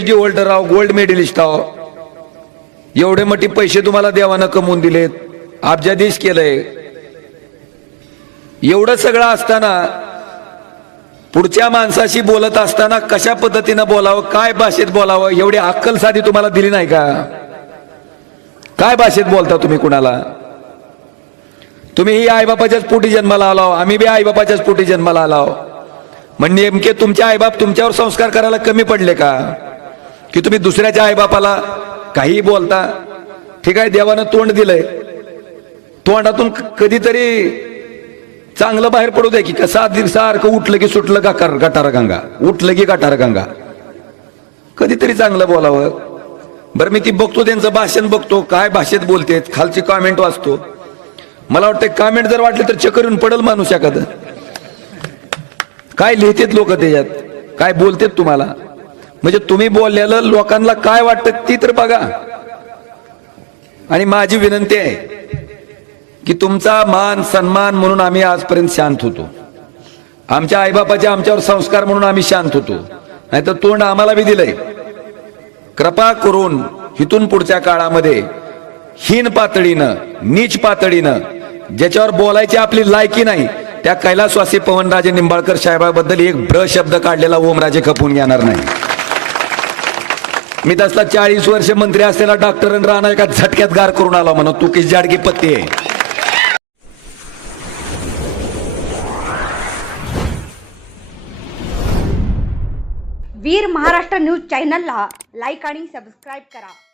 H holder gold medalist आहो एवढे मोठे पैसे तुम्हाला देवानं कमवून दिलेत देश केलंय एवढं सगळं असताना पुढच्या माणसाशी बोलत असताना कशा पद्धतीनं बोलावं काय भाषेत बोलावं एवढी अक्कल साधी तुम्हाला दिली नाही का काय भाषेत बोलता तुम्ही कुणाला तुम्ही ही आईबापाच्याच पोटी जन्माला आलाव आम्ही बी आईबापाच्याच पोटी जन्माला आलाव म्हणजे नेमके तुमचे आईबाप तुमच्यावर संस्कार करायला कमी पडले का की तुम्ही दुसऱ्याच्या आईबापाला काही बोलता ठीक आहे देवानं तोंड दिलंय तोंडातून कधीतरी चांगलं बाहेर पडू दे की कसा सारखं उठलं की सुटलं का कर गटार गंगा उठलं की गटार गंगा कधीतरी चांगलं बोलावं बरं मी ती बघतो त्यांचं भाषण बघतो काय भाषेत बोलते खालची कॉमेंट वाचतो मला वाटतं कॉमेंट जर वाटले तर चकरून पडल माणूस एखाद काय लिहितेत लोक त्याच्यात काय बोलतेत तुम्हाला म्हणजे तुम्ही बोललेलं लोकांना काय वाटतं ती तर बघा आणि माझी विनंती आहे की तुमचा मान सन्मान म्हणून आम्ही आजपर्यंत शांत होतो आमच्या आईबापाचे आमच्यावर संस्कार म्हणून आम्ही शांत होतो नाही तर तोंड आम्हाला बी दिलंय कृपा करून इथून पुढच्या काळामध्ये हीन पातळीनं नीच पातळीनं ज्याच्यावर बोलायची आपली लायकी नाही त्या कैलासवासी पवनराजे निंबाळकर साहेबाबद्दल एक भ्र शब्द काढलेला ओमराजे खपून घेणार नाही मी तसला चाळीस वर्ष मंत्री असलेला डॉक्टर राणा एका झटक्यात गार करून आला म्हणून तू की जाडगी पत्ती आहे वीर महाराष्ट्र न्यूज चॅनलला लाईक आणि सबस्क्राईब करा